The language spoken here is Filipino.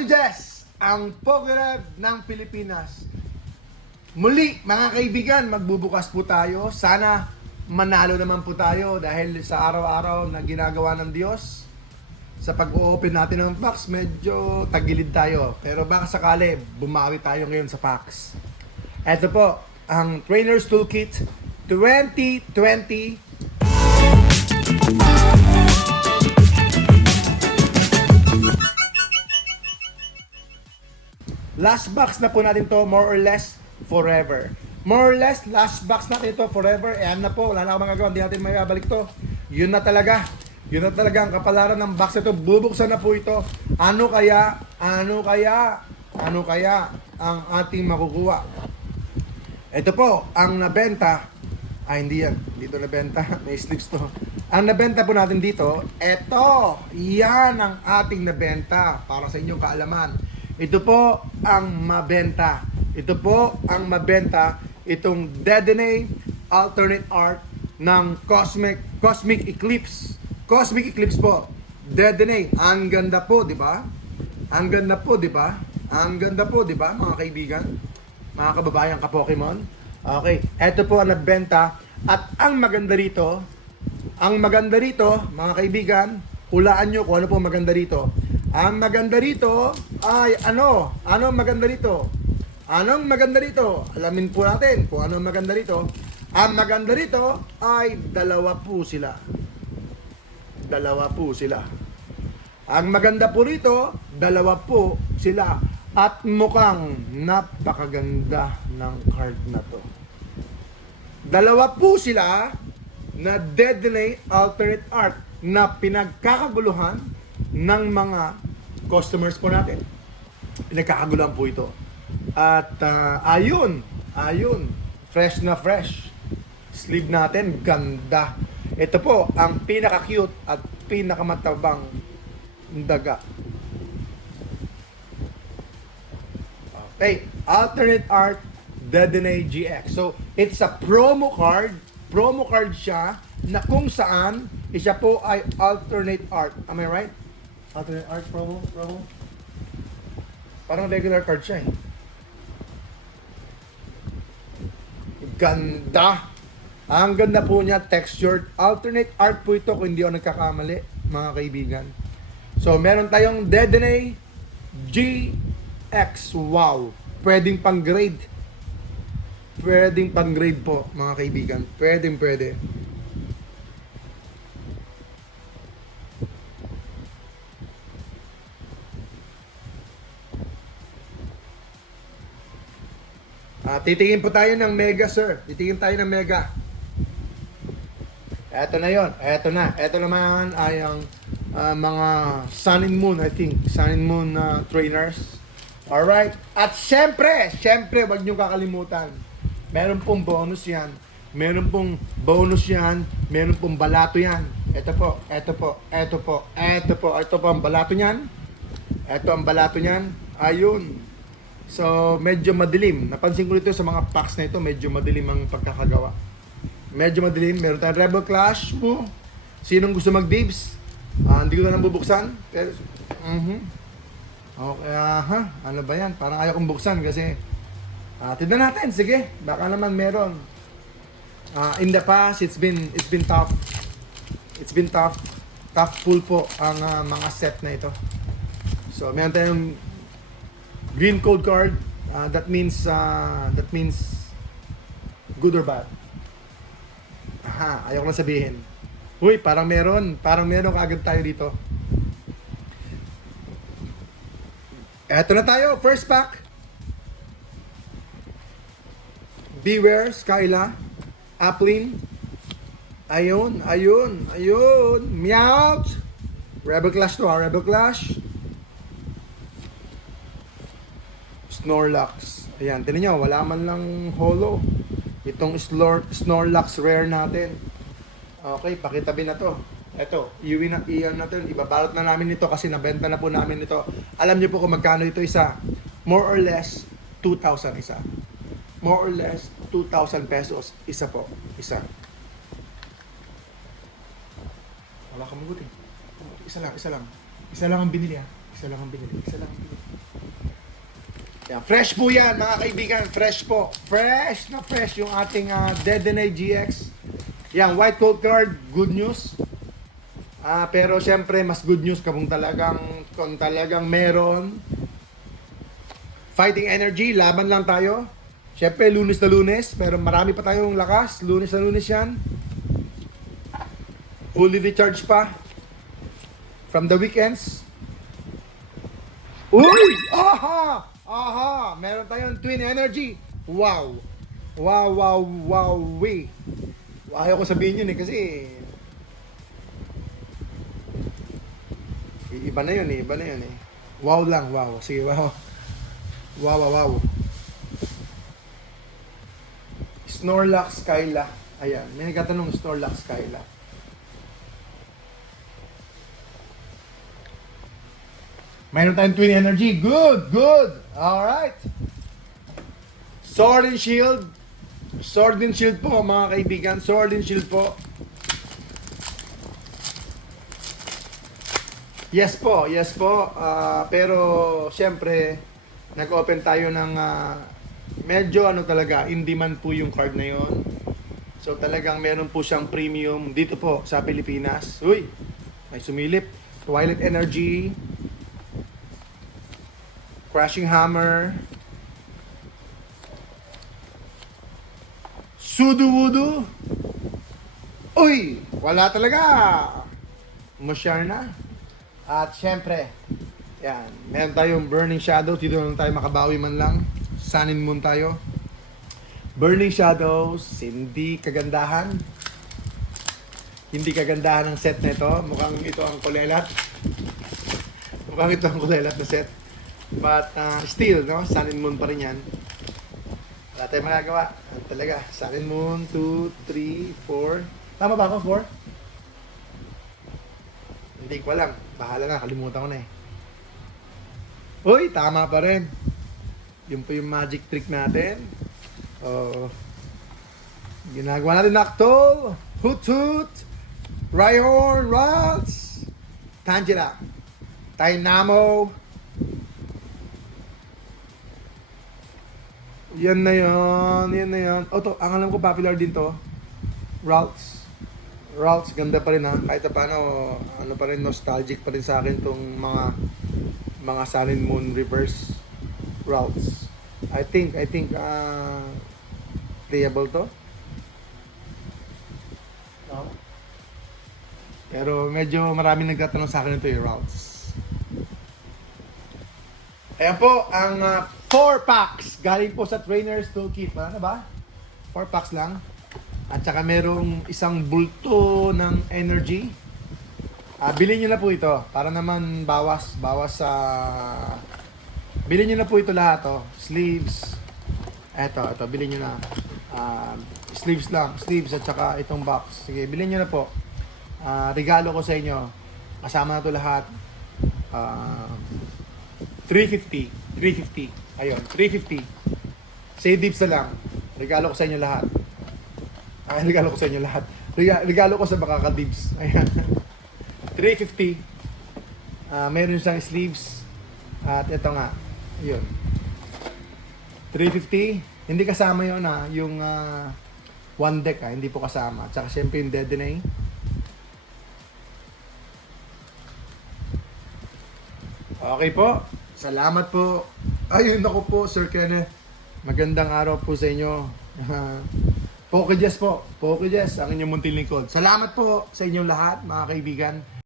Pokejes, ang Pokereb ng Pilipinas. Muli, mga kaibigan, magbubukas po tayo. Sana manalo naman po tayo dahil sa araw-araw na ginagawa ng Diyos. Sa pag-open natin ng packs, medyo tagilid tayo. Pero baka sakali, bumawi tayo ngayon sa packs. Ito po, ang Trainer's Toolkit 2020. Last box na po natin to, more or less forever. More or less, last box natin to forever. Ayan na po, wala na akong magagawa, hindi natin maibabalik to. Yun na talaga. Yun na talaga ang kapalaran ng box na to. Bubuksan na po ito. Ano kaya ang ating makukuha? Ito po, ang nabenta. Hindi yan. Dito nabenta. May slips to. Ang nabenta po natin dito, eto. Yan ang ating nabenta. Para sa inyong kaalaman. Ito po ang mabenta. Ito po ang mabenta. Itong Dedenne Alternate Art ng Cosmic Eclipse. Cosmic Eclipse po. Dedenne. Ang ganda po, di ba? Ang ganda po, di ba? Ang ganda po, di ba, mga kaibigan? Mga kababayan ka-Pokemon. Okay. Ito po ang nagbenta. At ang maganda rito, mga kaibigan, hulaan nyo kung ano po maganda rito. Ang maganda rito ay ano? Anong maganda rito? Anong maganda rito? Alamin po natin kung anong maganda rito. Ang maganda rito ay dalawa po sila. Dalawa po sila. Ang maganda po rito, dalawa po sila. At mukhang napakaganda ng card na to. Dalawa po sila na Dedenne Alternate Art na pinagkakaguluhan ng mga customers po natin. Pinagkakaguluhan po ito. At ayun, fresh na fresh. Sleeve natin, ganda. Ito po, ang pinaka-cute at pinakamatabang daga. Okay, Alternate Art Dedenne GX. So, it's a promo card. Promo card siya na kung saan siya po ay alternate art. Am I right? Alternate art promo. Parang regular card siya eh. Ganda. Ang ganda po niya, textured. Alternate art po ito kung hindi ako nagkakamali, mga kaibigan. So, meron tayong Dedenne GX. Wow. Pwedeng pang grade. Pwedeng pang grade po, mga kaibigan. Pwede. Titingin po tayo ng Mega, sir. Titingin tayo ng Mega. Eto na yon. Eto na. Eto naman ay ang mga Sun and Moon, I think. Sun and Moon trainers. Alright. At syempre, wag niyo kakalimutan. Meron pong bonus yan. Meron pong balato yan. Ito po ang balato niyan. Ito ang balato niyan. Ayun. So, medyo madilim. Napansin ko dito sa mga packs na ito, medyo madilim ang pagkakagawa. Medyo madilim. Meron tayong Rebel Clash po. Sinong gusto mag-dibs? Hindi ko na nang bubuksan. Pero, Okay, ano ba yan? Parang ayaw kong buksan kasi tignan natin, sige. Baka naman meron. In the past, it's been tough. It's been tough. Tough pull po ang mga set na ito. So, meron tayong green code card. That means good or bad. Ayaw ko lang sabihin. Uy, parang meron kaagad tayo dito. Eto na tayo, first pack. Beware, Skyla, Applin. Ayun. Meowth. Rebel Clash to Rebel Clash. Snorlax. Ayan, tinan nyo, wala man lang holo. Itong Snorlax rare natin. Okay, pakitabi na to. Ito, iyan natin. Ibabalot na namin ito kasi nabenta na po namin ito. Alam niyo po kung magkano ito isa. More or less, 2,000 isa. More or less, 2,000 pesos isa po. Isa. Wala kang mabuti. Isa lang. Isa lang ang binili ha. Isa lang ang binili. Yan, fresh po yan mga kaibigan, fresh po. Fresh na fresh yung ating Dedenay GX. Yan, white coat card, good news. Pero syempre mas good news kung talagang meron fighting energy, laban lang tayo. Syempre lunes na lunes, pero marami pa tayong lakas. Lunes na lunes yan. Fully recharged pa from the weekends. Uy! Aha! Aha! Meron tayong twin energy. Wow! Wow, wow, wow, we. Ayaw ko sabihin yun kasi iba na yun eh. Wow lang, wow. Sige, wow. Wow, wow, wow. Snorlax Kyla. Ayan, may nagtatanong Snorlax Kyla. Mayroon tayong twin energy. Good, good. Alright. Sword and Shield. Sword and Shield po mga kaibigan. Sword and Shield po. Yes po, yes po. Pero syempre, nag-open tayo ng medyo talaga, in demand po yung card na yon. So talagang meron po siyang premium dito po sa Pilipinas. Uy, may sumilip. Twilight Energy. Crashing Hammer. Sudu-wudu. Uy, wala talaga. Musharna. At syempre, yan, meron tayong Burning Shadows. Dito lang tayo makabawi man lang. Sun and Moon tayo. Burning Shadows, hindi kagandahan. Hindi kagandahan ng set na ito. Mukhang ito ang kulelat. Mukhang ito ang kulelat na set. But still, no? Sun and Moon pa rin yan. Wala tayong magagawa. Talaga, Sun and Moon, 2, 3, 4. Tama ba ako? 4? Hindi ko alam. Bahala na, kalimutan ko na eh. Uy, tama pa rin. Yun po yung magic trick natin. Ginagawa natin Noctol, Hoot Hoot, Rhyhorn, Ralts, Tangela, Dynamo. Yan na yun, yan na yun. To, ang alam ko popular din to. Ralts. Ralts, ganda pa rin ha. Kahit paano, pa rin, nostalgic pa rin sa akin tong mga Sun and Moon reverse routes. I think playable to. No? Pero medyo maraming nagtatanong sa akin ito yung routes. Ayan po ang 4 packs galing po sa Trainer's Toolkit. Ano ba? 4 packs lang. At saka merong isang bulto ng energy. Bilhin nyo na po ito para naman bawas sa bilhin nyo na po ito lahat sleeves. Ito bilhin nyo na. Sleeves lang, sleeves at saka itong box. Sige, bilhin nyo na po. Regalo ko sa inyo. Kasama na to lahat. 350. Ayun, 350. Say dips na lang. Regalo ko sa inyo lahat. Regalo ko sa inyo lahat. Regalo ko sa makaka-dibs. Ayan. 350. Meron siyang sleeves. At ito nga. Yun. 350. Hindi kasama yun yung one deck hindi po kasama. Tsaka syempre yung Dedenay. Okay po. Salamat po. Ayun ako po, Sir Kenneth. Magandang araw po sa inyo. Pokejes po. Pokejes, ang inyong munting lingkod. Salamat po sa inyong lahat, mga kaibigan.